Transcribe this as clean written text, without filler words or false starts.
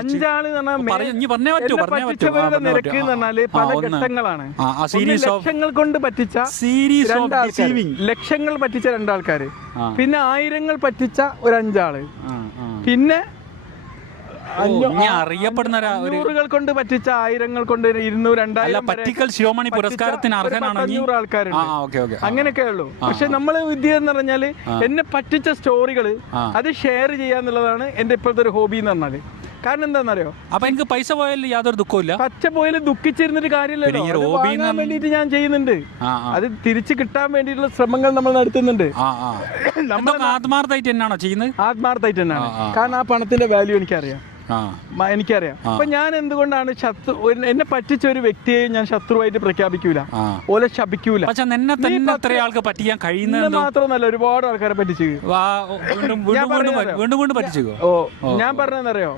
അഞ്ചാള് പറ്റിച്ചവരുടെ നിരക്ക് എന്ന് പറഞ്ഞാല് പല ഘട്ടങ്ങളാണ്. ലക്ഷങ്ങൾ കൊണ്ട് പറ്റിച്ച ലക്ഷങ്ങൾ പറ്റിച്ച രണ്ടാൾക്കാര്, പിന്നെ ആയിരങ്ങൾ പറ്റിച്ച ഒരു അഞ്ചാള്, പിന്നെ അറിയപ്പെടുന്ന അഞ്ഞൂറുകൾ കൊണ്ട് പറ്റിച്ച ആയിരങ്ങൾ കൊണ്ട് 200, 2000 പറ്റിക്കൽ ശിരോമണി പുരസ്കാരത്തിന് അർഹനാണെങ്കിൽ 500 ആൾക്കാരുണ്ട്. അങ്ങനെയൊക്കെ ഉള്ളൂ. പക്ഷെ നമ്മള് വിദ്യ എന്ന് പറഞ്ഞാല് എന്നെ പറ്റിച്ച സ്റ്റോറികള് അത് ഷെയർ ചെയ്യാന്നുള്ളതാണ് എന്റെ ഇപ്പോഴത്തെ ഒരു ഹോബി എന്ന് പറഞ്ഞാല്. കാരണം എന്താണെന്നറിയോ, അപ്പൊ എനിക്ക് പൈസ പോയാലും യാതൊരു ദുഃഖമില്ല. പച്ച പോയാൽ ദുഃഖിച്ചിരുന്നിട്ട് കാര്യമില്ലല്ലോ. വാങ്ങാൻ വേണ്ടിട്ട് ഞാൻ ചെയ്യുന്നുണ്ട്, അത് തിരിച്ചു കിട്ടാൻ വേണ്ടിയിട്ടുള്ള ശ്രമങ്ങൾ നമ്മൾ നടത്തുന്നുണ്ട്. നമ്മൾ ആത്മാർത്ഥമായിട്ട് തന്നെയാണോ ചെയ്യുന്നത്? ആത്മാർത്ഥമായിട്ട് തന്നെയാണ്. കാരണം ആ പണത്തിന്റെ വാല്യൂ എനിക്കറിയാം. അപ്പൊ ഞാൻ എന്തുകൊണ്ടാണ് എന്നെ പറ്റിച്ച ഒരു വ്യക്തിയെ ഞാൻ ശത്രുവായിട്ട് പ്രഖ്യാപിക്കൂല, ഓലെ ശപിക്കൂല. പറ്റിക്കാൻ കഴിയുന്നത് മാത്രമല്ല, ഒരുപാട് ആൾക്കാരെ പറ്റിച്ചു. വീണ്ടും പറ്റിച്ചു. ഞാൻ പറഞ്ഞതെന്നറിയോ,